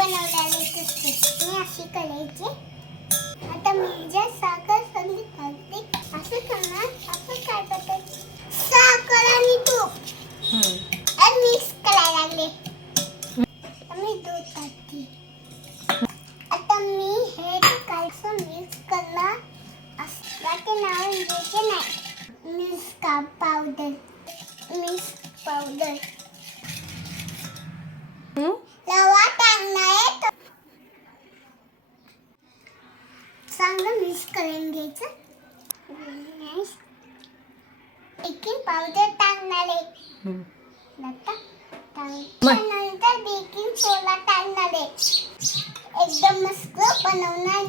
बनवलेली चटणी अशी करायची. आता मी जे साखर सगळी घालते असं करणार. असं काय करते साखर आणि तूप मिक्स करायला लागले. मी दूध टाकते. आता मी हे कालचं मिक्स करणार. असं नाव घ्यायचे नाही. मिल्क पावडर रवा टाकणार. चांगलं मिक्स करून घ्यायचं. बेकिंग पावडर टाकणार आहे. त्यानंतर बेकिंग सोडा टाकणार आहे. एकदम मस्त बनवणार